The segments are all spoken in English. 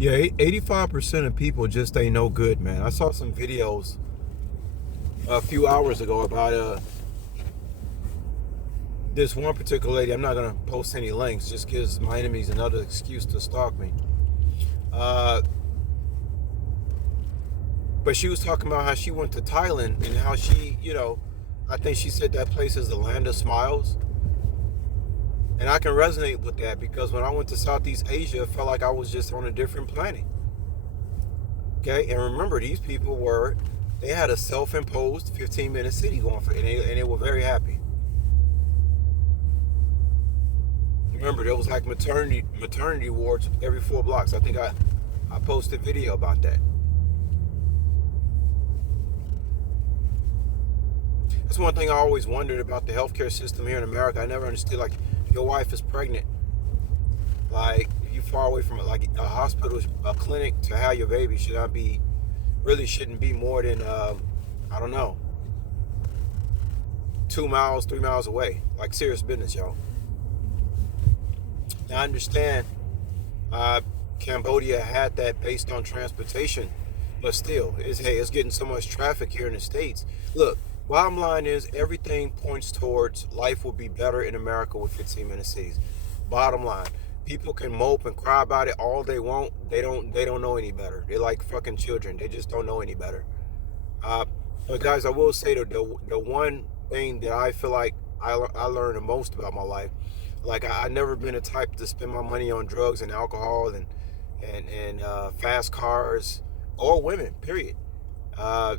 Yeah, 85% of people just ain't no good, man. I saw some videos a few hours ago about this one particular lady. I'm not gonna post any links, just gives my enemies another excuse to stalk me. Uh, but she was talking about how she went to Thailand and how I think she said that place is the land of smiles. And I can resonate with that because when I went to Southeast Asia, it felt like I was just on a different planet. Okay, and remember, they had a self-imposed 15-minute city going for, and they were very happy. Remember, there was like maternity wards every 4 blocks. I think I posted a video about that. That's one thing I always wondered about the healthcare system here in America. I never understood, like, your wife is pregnant, like, if you far away from it, like a hospital, a clinic to have your baby shouldn't be more than I don't know, 2 miles, 3 miles away. Like, serious business, y'all. Now, I understand uh, Cambodia had that based on transportation, but still, it's getting so much traffic here in the States. Look, bottom line is everything points towards life will be better in America with 15-minute cities. Bottom line. People can mope and cry about it all they want. They don't know any better. They're like fucking children. They just don't know any better. Uh, but guys, I will say that the one thing that I feel like I learned the most about my life, like I never been a type to spend my money on drugs and alcohol and fast cars or women. Period. Uh,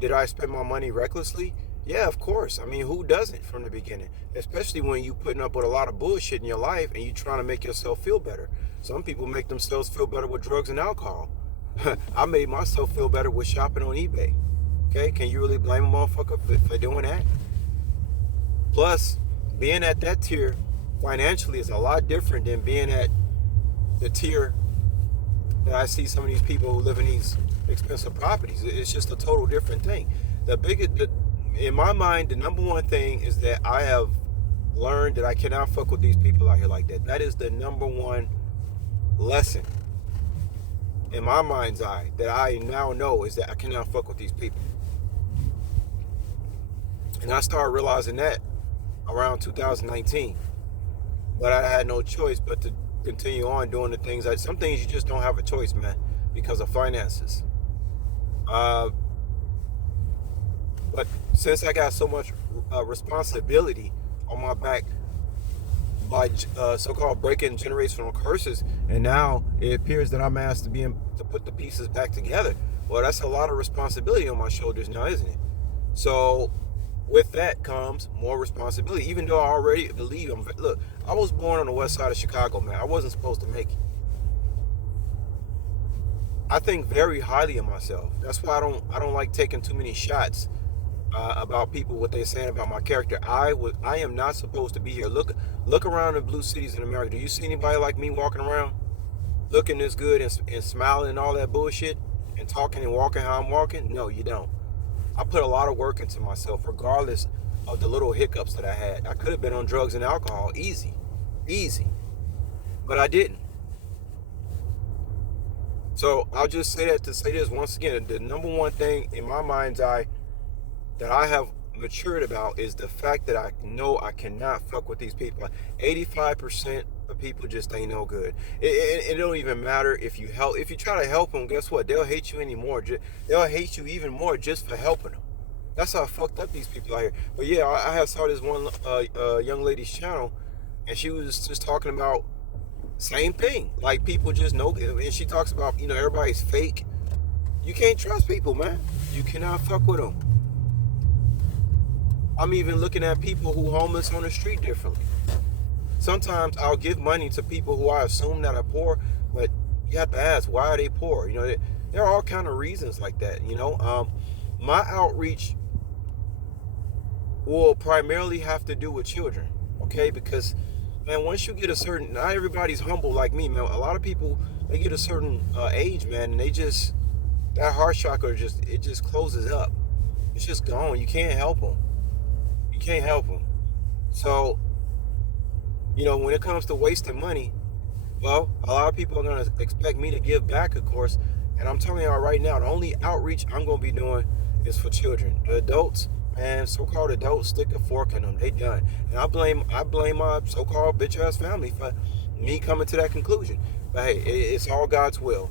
did I spend my money recklessly? Yeah, of course. I mean, who doesn't from the beginning? Especially when you putting up with a lot of bullshit in your life and you trying to make yourself feel better. Some people make themselves feel better with drugs and alcohol. I made myself feel better with shopping on eBay. Okay, can you really blame a motherfucker for doing that? Plus, being at that tier financially is a lot different than being at the tier that I see some of these people who live in these expensive properties. It's just a total different thing. In my mind, the number one thing is that I have learned that I cannot fuck with these people out here like that. That is the number one lesson in my mind's eye that I now know, is that I cannot fuck with these people. And I started realizing that around 2019. But I had no choice but to continue on doing the things. Some things you just don't have a choice, man, because of finances. Uh, but since I got so much responsibility on my back by so-called breaking generational curses, and now it appears that I'm asked to put the pieces back together. Well, that's a lot of responsibility on my shoulders now, isn't it? So with that comes more responsibility, even though I already believe look, I was born on the west side of Chicago, man. I wasn't supposed to make it. I think very highly of myself. That's why I don't like taking too many shots about people, what they're saying about my character. I am not supposed to be here. Look around the blue cities in America. Do you see anybody like me walking around looking this good and smiling and all that bullshit and talking and walking how I'm walking? No, you don't. I put a lot of work into myself, regardless of the little hiccups that I had. I could have been on drugs and alcohol, easy, but I didn't. So I'll just say that to say this once again: the number one thing in my mind's eye that I have matured about is the fact that I know I cannot fuck with these people. 85% of people just ain't no good. It don't even matter if you help. If you try to help them, guess what? They'll hate you anymore. They'll hate you even more just for helping them. That's how fucked up these people are here. But yeah, I have saw this one young lady's channel, and she was just talking about same thing. Like, people just know, and she talks about, everybody's fake. You can't trust people, man. You cannot fuck with them. I'm even looking at people who homeless on the street differently. Sometimes I'll give money to people who I assume that are poor, but you have to ask, why are they poor? There are all kind of reasons like that. My outreach will primarily have to do with children, okay? Because, man, once you get not everybody's humble like me, man. A lot of people, they get a certain age, man, and that heart chakra just closes up. It's just gone. You can't help them. You can't help them. So, when it comes to wasting money, Well, a lot of people are going to expect me to give back, of course. And I'm telling y'all right now, the only outreach I'm going to be doing is for children. The adults, man, so-called adults, stick a fork in them. They done. And I blame my so-called bitch-ass family for me coming to that conclusion. But hey, it's all God's will.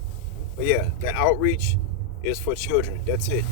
But yeah, the outreach is for children. That's it.